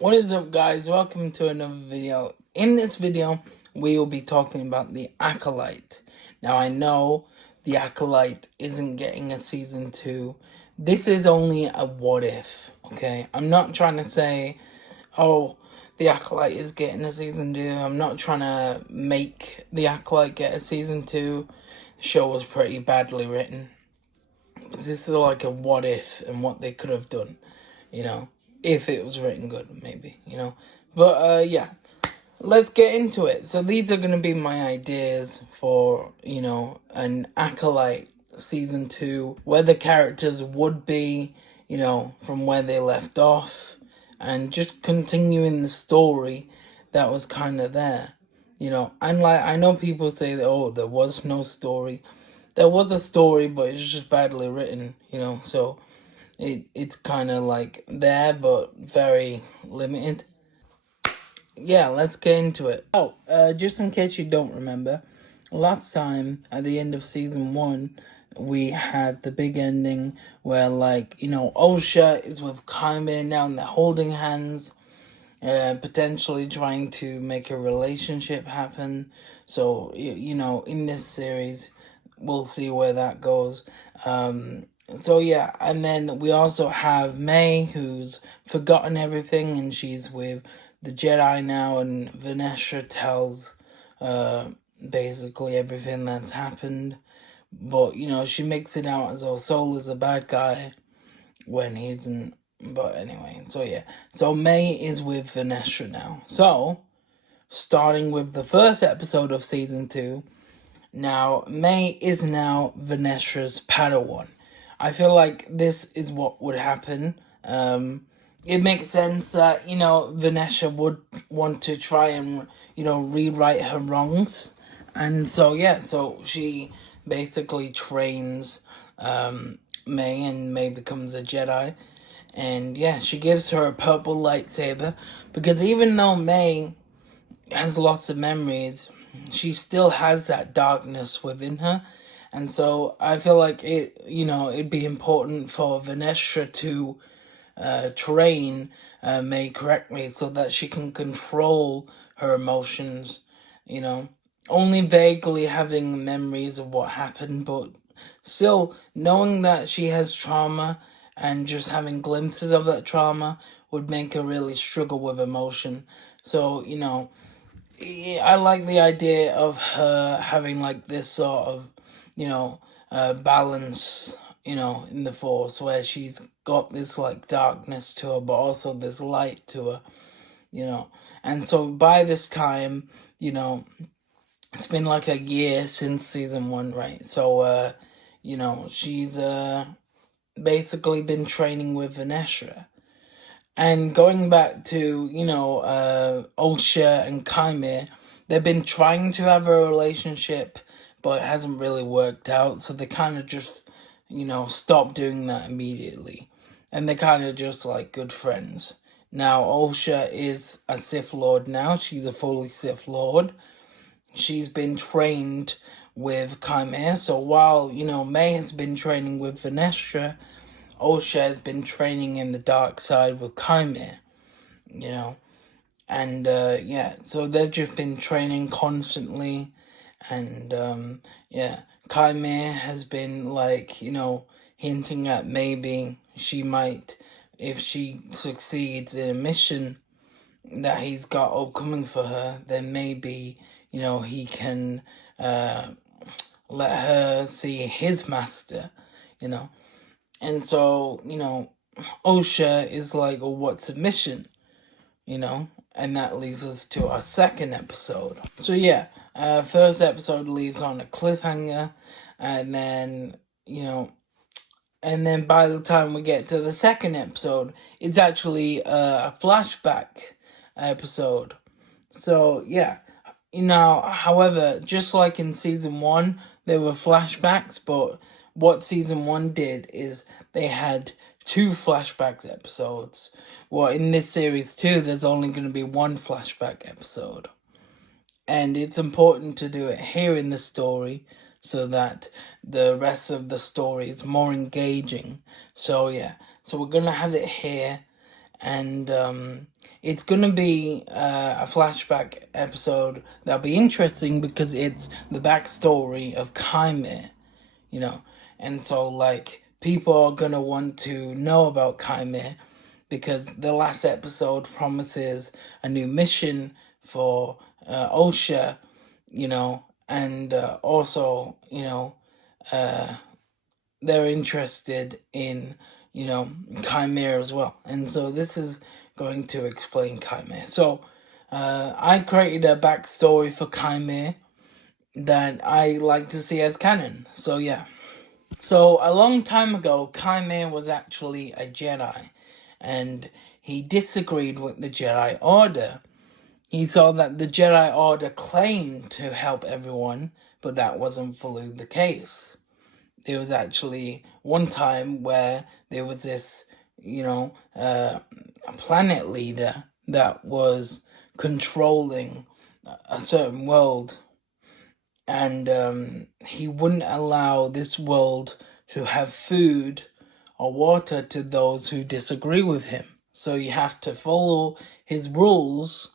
What is up, guys? Welcome to another video. In this video, we will be talking about the Acolyte. Now, I know the Acolyte isn't getting a season 2. This is only a what if, okay? I'm not trying to say, oh, the Acolyte is getting a season 2. I'm not trying to make the Acolyte get a season 2. The show was pretty badly written. This is like a what if and what they could have done, if it was written good, maybe, But, yeah, let's get into it. So these are going to be my ideas for, an Acolyte season 2, where the characters would be, from where they left off, and just continuing the story that was kind of there, And, I know people say that, oh, there was no story. There was a story, but it's just badly written, so it's kind of like there, but very limited. Yeah, let's get into it. Oh, just in case you don't remember, last time at the end of season 1, we had the big ending where, Osha is with Kaime now and they're holding hands, potentially trying to make a relationship happen. So, in this series, we'll see where that goes. So yeah, and then we also have May, who's forgotten everything, and she's with the Jedi now, and Vanessa tells basically everything that's happened. But, she makes it out as though Sol is a bad guy when he isn't. But anyway, so yeah. So May is with Vanessa now. So, starting with the first episode of season 2, now May is now Vanessa's Padawan. I feel like this is what would happen. It makes sense that, Vanessa would want to try and, rewrite her wrongs. And so, yeah, so she basically trains May, and May becomes a Jedi. And yeah, she gives her a purple lightsaber, because even though May has lots of memories, she still has that darkness within her. And so I feel like it'd be important for Vanessa to train May correctly so that she can control her emotions, only vaguely having memories of what happened, but still knowing that she has trauma and just having glimpses of that trauma would make her really struggle with emotion. So, I like the idea of her having like this sort of, balance, in the Force, where she's got this like darkness to her, but also this light to her, And so by this time, it's been like a year since season 1, right? So, she's basically been training with Vanessa. And going back to, Osha and Kaime, they've been trying to have a relationship, but it hasn't really worked out. So they kind of just, stopped doing that immediately. And they're kind of just like good friends. Now, Osha is a Sith Lord now. She's a fully Sith Lord. She's been trained with Kaime. So while, May has been training with Vanessa, Osha has been training in the dark side with Kaime, And, yeah, so they've just been training constantly. And, yeah, Kaime has been, hinting at maybe she might, if she succeeds in a mission that he's got upcoming for her, then maybe, he can let her see his master, And so, Osha is like, well, what's a mission? And that leads us to our second episode. So yeah, first episode leaves on a cliffhanger, and then, and then by the time we get to the second episode, it's actually a flashback episode. So yeah, however, just like in season 1, there were flashbacks, but what season 1 did is they had 2 flashbacks episodes. Well, in this series too, there's only going to be 1 flashback episode. And it's important to do it here in the story so that the rest of the story is more engaging. So yeah, so we're going to have it here. and it's going to be a flashback episode that'll be interesting because it's the backstory of Chimera, you know, and so like people are going to want to know about Chimera because the last episode promises a new mission for OSHA, you know, and also, you know, they're interested in, you know, Chimera as well. And so this is going to explain Chimera. So I created a backstory for Chimera that I like to see as canon. So yeah. So a long time ago, Chimera was actually a Jedi, and he disagreed with the Jedi Order. He saw that the Jedi Order claimed to help everyone, but that wasn't fully the case. There was actually one time where there was this, you know, planet leader that was controlling a certain world, and he wouldn't allow this world to have food or water to those who disagree with him. So you have to follow his rules,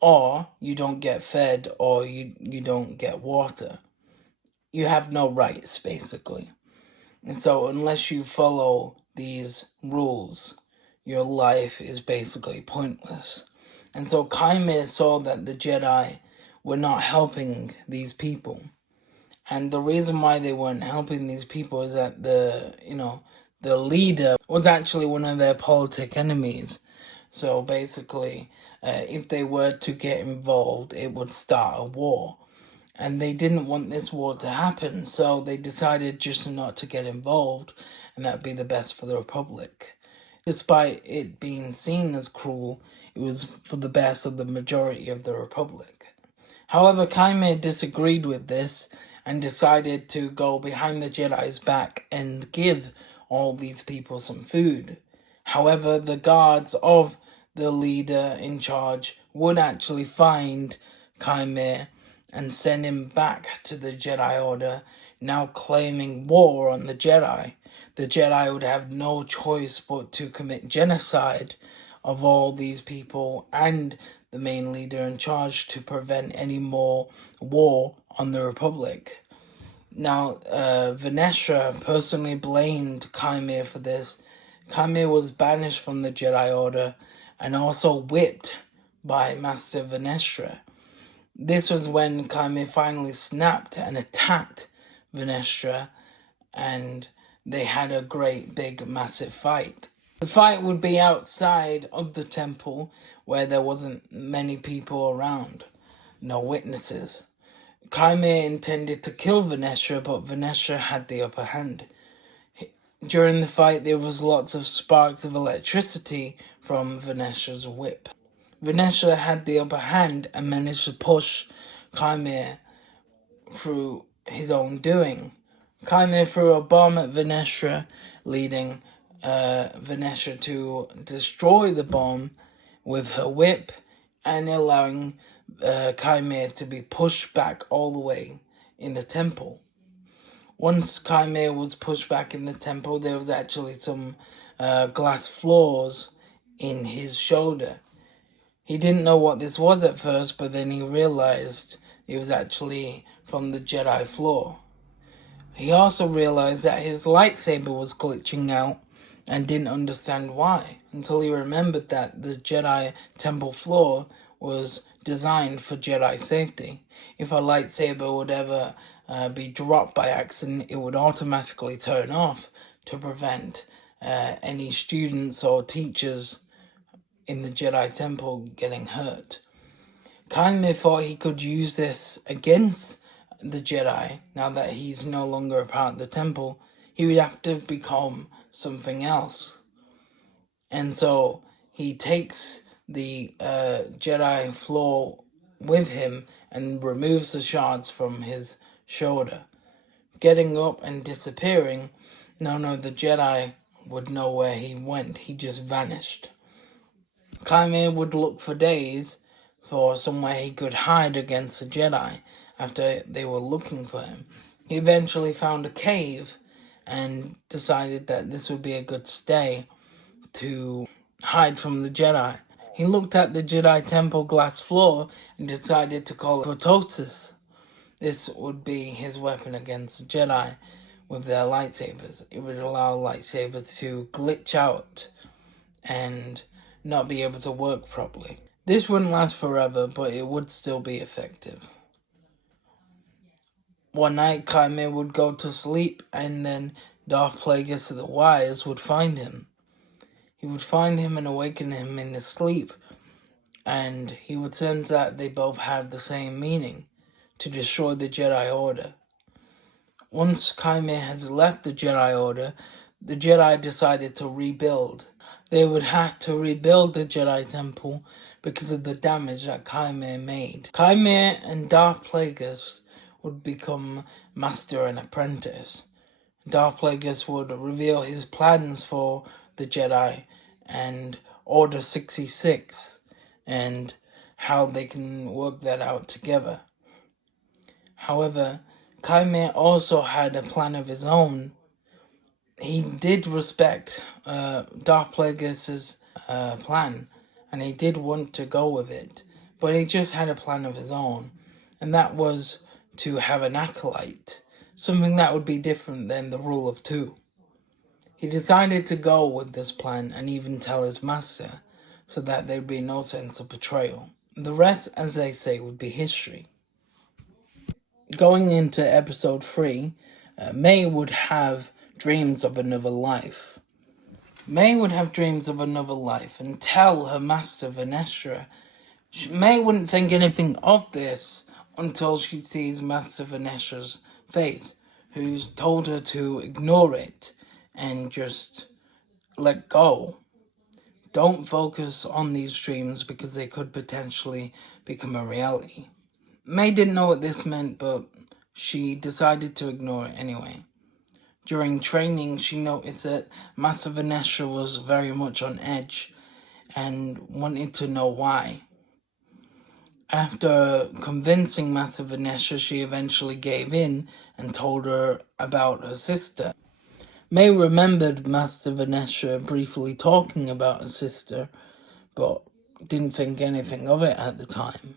or you don't get fed, or you don't get water. You have no rights, basically. And so unless you follow these rules, your life is basically pointless. And so Chimera saw that the Jedi were not helping these people. And the reason why they weren't helping these people is that the leader was actually one of their politic enemies. So basically, if they were to get involved, it would start a war. And they didn't want this war to happen, so they decided just not to get involved, and that'd be the best for the Republic. Despite it being seen as cruel, it was for the best of the majority of the Republic. However, Chimera disagreed with this and decided to go behind the Jedi's back and give all these people some food. However, the guards of the leader in charge would actually find Chimera and send him back to the Jedi Order, now claiming war on the Jedi. The Jedi would have no choice but to commit genocide of all these people and the main leader in charge to prevent any more war on the Republic. Now, Venestra personally blamed Chimera for this. Chimera was banished from the Jedi Order and also whipped by Master Venestra. This was when Chimera finally snapped and attacked Venestra, and they had a great big massive fight. The fight would be outside of the temple where there wasn't many people around, no witnesses. Chimera intended to kill Venestra, but Venestra had the upper hand. During the fight, there was lots of sparks of electricity from Venestra's whip. Venestra had the upper hand and managed to push Chimera through his own doing. Chimera threw a bomb at Venestra, leading Venestra to destroy the bomb with her whip and allowing Chimera to be pushed back all the way in the temple. Once Chimera was pushed back in the temple, there was actually some glass floors in his shoulder. He didn't know what this was at first, but then he realized it was actually from the Jedi floor. He also realized that his lightsaber was glitching out and didn't understand why, until he remembered that the Jedi temple floor was designed for Jedi safety. If a lightsaber would ever be dropped by accident, it would automatically turn off to prevent any students or teachers in the Jedi Temple getting hurt. Chimera thought he could use this against the Jedi. Now that he's no longer a part of the temple, he would have to become something else. And so he takes the Jedi floor with him and removes the shards from his shoulder. Getting up and disappearing, none of the Jedi would know where he went. He just vanished. Chimera would look for days for somewhere he could hide against the Jedi after they were looking for him. He eventually found a cave and decided that this would be a good stay to hide from the Jedi. He looked at the Jedi Temple glass floor and decided to call it Protosis. This would be his weapon against the Jedi with their lightsabers. It would allow lightsabers to glitch out and not be able to work properly. This wouldn't last forever, but it would still be effective. One night, Kaime would go to sleep, and then Darth Plagueis of the Wise would find him. He would find him and awaken him in his sleep, and he would sense that they both had the same meaning, to destroy the Jedi Order. Once Kaime has left the Jedi Order, the Jedi decided to rebuild. They would have to rebuild the Jedi Temple because of the damage that Kaime made. Kaime and Darth Plagueis would become master and apprentice. Darth Plagueis would reveal his plans for the Jedi and Order 66 and how they can work that out together. However, Kaime also had a plan of his own. He did respect Darth Plagueis' plan, and he did want to go with it, but he just had a plan of his own, and that was to have an acolyte, something that would be different than the rule of two. He decided to go with this plan and even tell his master, so that there'd be no sense of betrayal. The rest, as they say, would be history. Going into episode 3, May would have dreams of another life. May would have dreams of another life and tell her master Venestra. May wouldn't think anything of this until she sees Master Venestra's face, who's told her to ignore it and just let go. Don't focus on these dreams because they could potentially become a reality. May didn't know what this meant, but she decided to ignore it anyway. During training, she noticed that Master Venestra was very much on edge and wanted to know why. After convincing Master Venestra, she eventually gave in and told her about her sister. May remembered Master Venestra briefly talking about her sister, but didn't think anything of it at the time.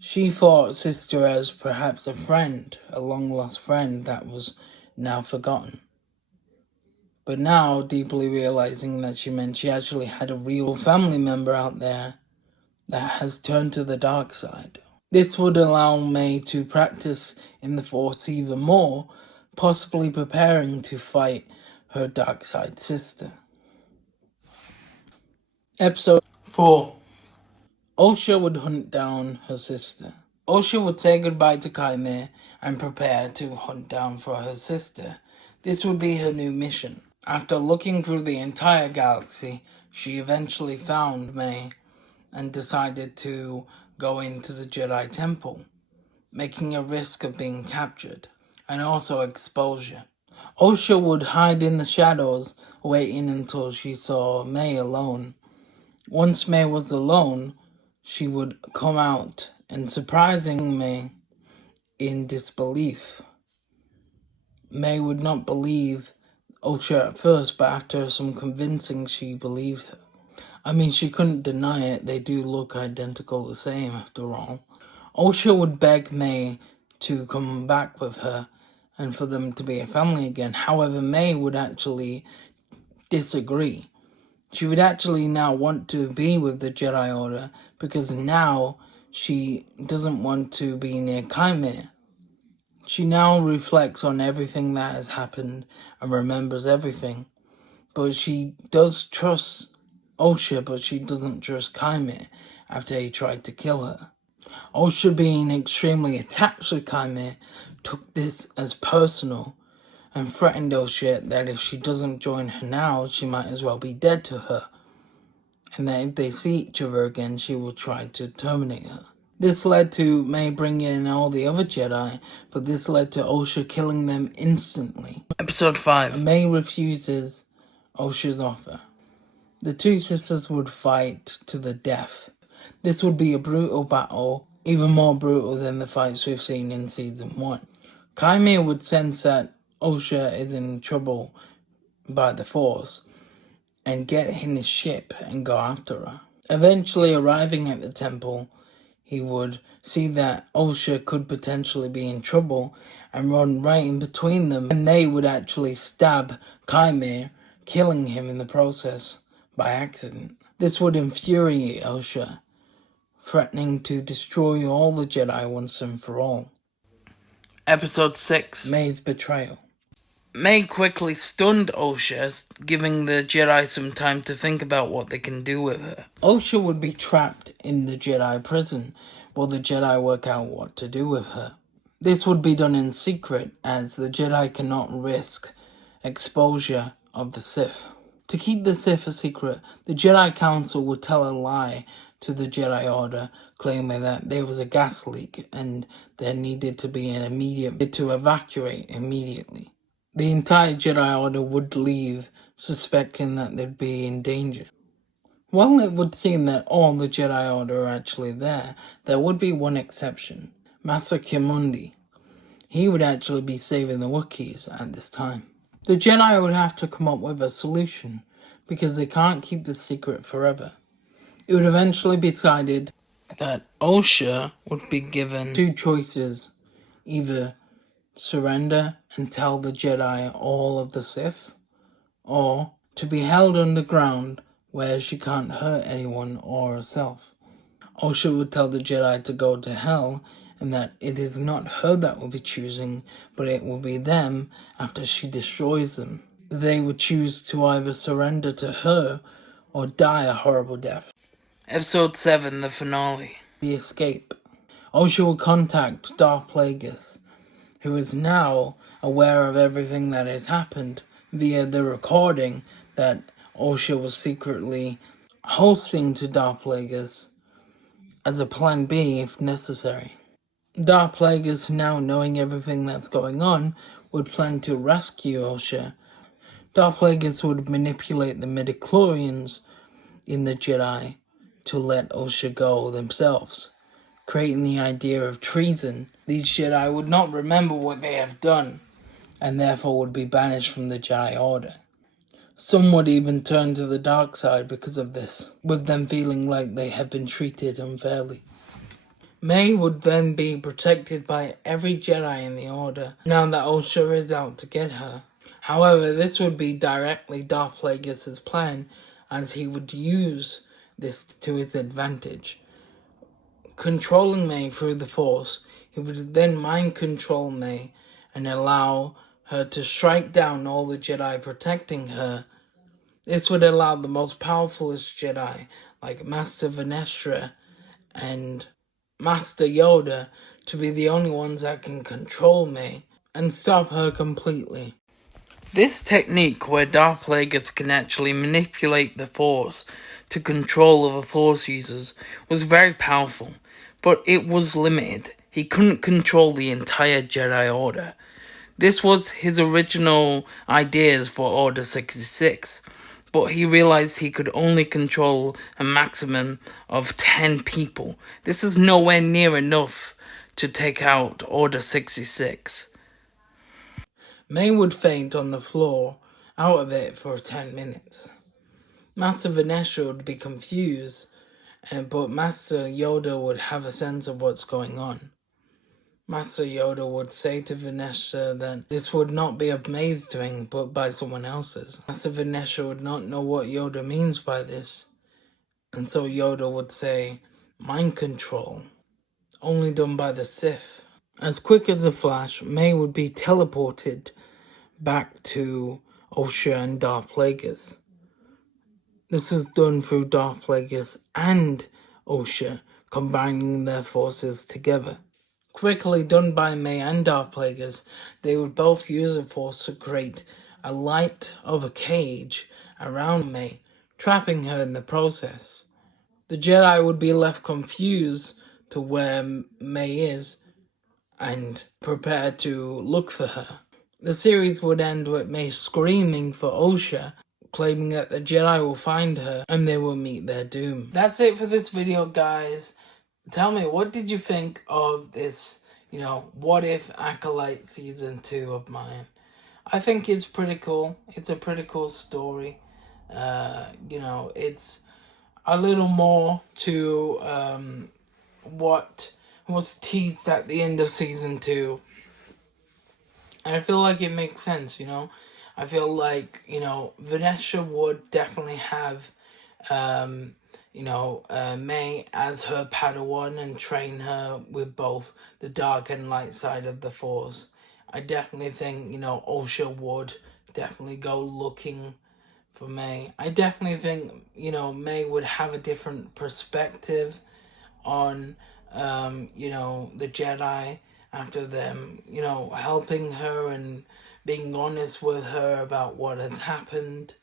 She thought sister as perhaps a friend, a long-lost friend that was now forgotten. But now, deeply realizing that she meant she actually had a real family member out there that has turned to the dark side. This would allow May to practice in the Force even more, possibly preparing to fight her dark side sister. Episode 4. Osha would hunt down her sister. Osha would say goodbye to Kaime and prepare to hunt down for her sister. This would be her new mission. After looking through the entire galaxy, she eventually found May and decided to go into the Jedi Temple, making a risk of being captured and also exposure. Osha would hide in the shadows, waiting until she saw May alone. Once May was alone, she would come out and surprising May in disbelief. May would not believe Osha at first, but after some convincing, she believed her. I mean, she couldn't deny it. They do look identical the same, after all. Osha would beg May to come back with her and for them to be a family again. However, May would actually disagree. She would actually now want to be with the Jedi Order because now she doesn't want to be near Kaime. She now reflects on everything that has happened and remembers everything. But she does trust Osha, but she doesn't trust Kaime after he tried to kill her. Osha, being extremely attached to Kaime, took this as personal and threatened Osha that if she doesn't join her now, she might as well be dead to her, and that if they see each other again, she will try to terminate her. This led to May bringing in all the other Jedi, but this led to Osha killing them instantly. Episode 5. May refuses Osha's offer. The two sisters would fight to the death. This would be a brutal battle, even more brutal than the fights we've seen in Season 1. Kaime would sense that Osha is in trouble by the Force, and get in his ship and go after her. Eventually arriving at the temple, he would see that Osha could potentially be in trouble and run right in between them, and they would actually stab Kymir, killing him in the process by accident. This would infuriate Osha, threatening to destroy all the Jedi once and for all. Episode 6: May's Betrayal. May quickly stunned Osha, giving the Jedi some time to think about what they can do with her. Osha would be trapped in the Jedi prison while the Jedi work out what to do with her. This would be done in secret, as the Jedi cannot risk exposure of the Sith. To keep the Sith a secret, the Jedi Council would tell a lie to the Jedi Order, claiming that there was a gas leak and there needed to be an immediate to evacuate immediately. The entire Jedi Order would leave, suspecting that they'd be in danger. While it would seem that all the Jedi Order are actually there would be one exception: Master Kimundi. He would actually be saving the Wookiees at this time. The Jedi would have to come up with a solution, because they can't keep the secret forever. It would eventually be decided that Osha would be given two choices: either surrender and tell the Jedi all of the Sith, or to be held underground where she can't hurt anyone or herself. Osha would tell the Jedi to go to hell, and that it is not her that will be choosing, but it will be them after she destroys them. They would choose to either surrender to her or die a horrible death. Episode 7, the finale. The Escape. Osha will contact Darth Plagueis, who is now aware of everything that has happened via the recording that Osha was secretly hosting to Darth Plagueis as a plan B if necessary. Darth Plagueis, now knowing everything that's going on, would plan to rescue Osha. Darth Plagueis would manipulate the midichlorians in the Jedi to let Osha go themselves, creating the idea of treason. These Jedi would not remember what they have done, and therefore would be banished from the Jedi Order. Some would even turn to the dark side because of this, with them feeling like they have been treated unfairly. May would then be protected by every Jedi in the Order, now that Osha is out to get her. However, this would be directly Darth Plagueis' plan, as he would use this to his advantage. Controlling May through the Force, he would then mind control May and allow her to strike down all the Jedi protecting her. This would allow the most powerfulest Jedi, like Master Venestra and Master Yoda, to be the only ones that can control May and stop her completely. This technique, where Darth Plagueis can actually manipulate the Force to control other Force users, was very powerful, but it was limited. He couldn't control the entire Jedi Order. This was his original ideas for Order 66, but he realized he could only control a maximum of 10 people. This is nowhere near enough to take out Order 66. May would faint on the floor, out of it for 10 minutes. Master Venestra would be confused, but Master Yoda would have a sense of what's going on. Master Yoda would say to Venestra that this would not be of May's doing, but by someone else's. Master Venestra would not know what Yoda means by this, and so Yoda would say, mind control, only done by the Sith. As quick as a flash, May would be teleported back to Osha and Darth Plagueis. This was done through Darth Plagueis and Osha combining their forces together. Quickly done by May and Darth Plagueis, they would both use the Force to create a light of a cage around May, trapping her in the process. The Jedi would be left confused to where May is and prepare to look for her. The series would end with May screaming for Osha, claiming that the Jedi will find her and they will meet their doom. That's it for this video, guys. Tell me, what did you think of this, What If Acolyte Season 2 of mine? I think it's pretty cool. It's a pretty cool story. You know, it's a little more to what was teased at the end of season 2. And I feel like it makes sense, you know. I feel like, you know, Vanessa would definitely have, May as her Padawan and train her with both the dark and light side of the Force. I definitely think, you know, Osha would definitely go looking for May. I definitely think, you know, May would have a different perspective on, the Jedi after them, you know, helping her and being honest with her about what has happened,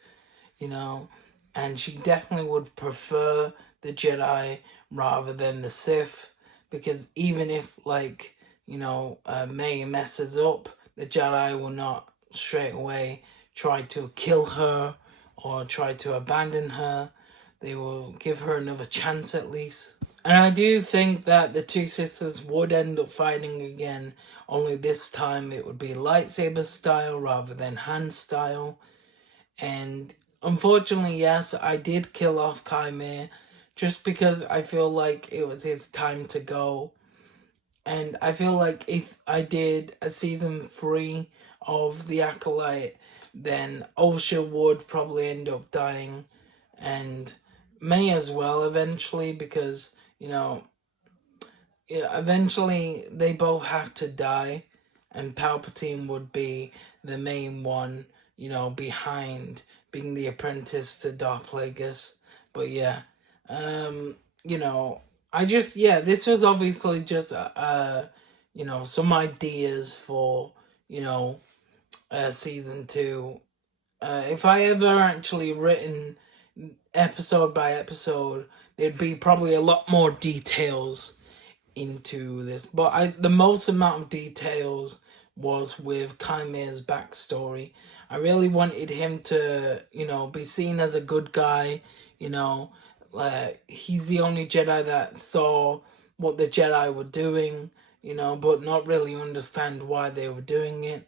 you know, and she definitely would prefer the Jedi rather than the Sith, because even if, like, May messes up, the Jedi will not straight away try to kill her or try to abandon her. They will give her another chance at least. And I do think that the two sisters would end up fighting again, only this time it would be lightsaber style rather than hand style. And unfortunately, yes, I did kill off Kaimir just because I feel like it was his time to go. And I feel like if I did a season 3 of The Acolyte, then Osha would probably end up dying, and May as well eventually, because, eventually they both have to die, and Palpatine would be the main one, behind being the apprentice to Darth Plagueis. But yeah, this was obviously just some ideas for season 2. If I ever actually written episode by episode, there'd be probably a lot more details into this, but the most amount of details was with Kaimir's backstory. I really wanted him to, be seen as a good guy, he's the only Jedi that saw what the Jedi were doing, but not really understand why they were doing it.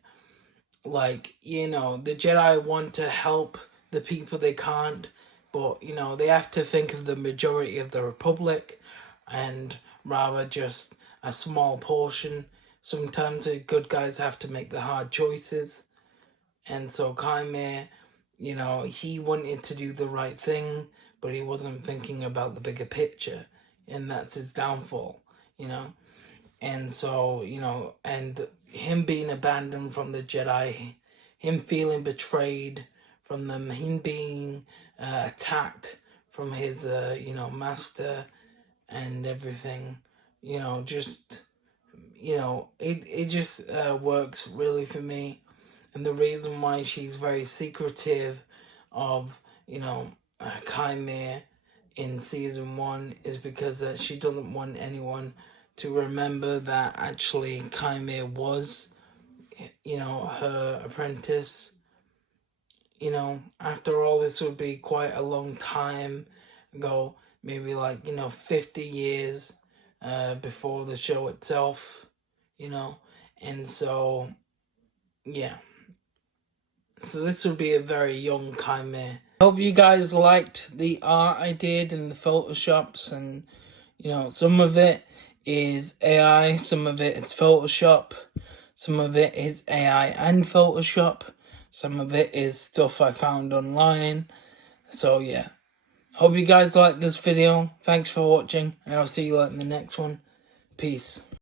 Like, the Jedi want to help the people they can't, but, they have to think of the majority of the Republic and rather just a small portion. Sometimes the good guys have to make the hard choices. And so Kaimir, he wanted to do the right thing, but he wasn't thinking about the bigger picture. And that's his downfall, And so, and him being abandoned from the Jedi, him feeling betrayed from them, him being attacked from his, master and everything, it just works really for me. And the reason why she's very secretive of, Kaimir in season 1 is because she doesn't want anyone to remember that actually Kaimir was, her apprentice. After all, this would be quite a long time ago, maybe 50 years before the show itself, and so, yeah. So this would be a very young Kaimir. Hope you guys liked the art I did and the photoshops, and some of it is AI, some of it is Photoshop, some of it is AI and Photoshop, some of it is stuff I found online. So yeah, hope you guys liked this video. Thanks for watching, and I'll see you in the next one. Peace.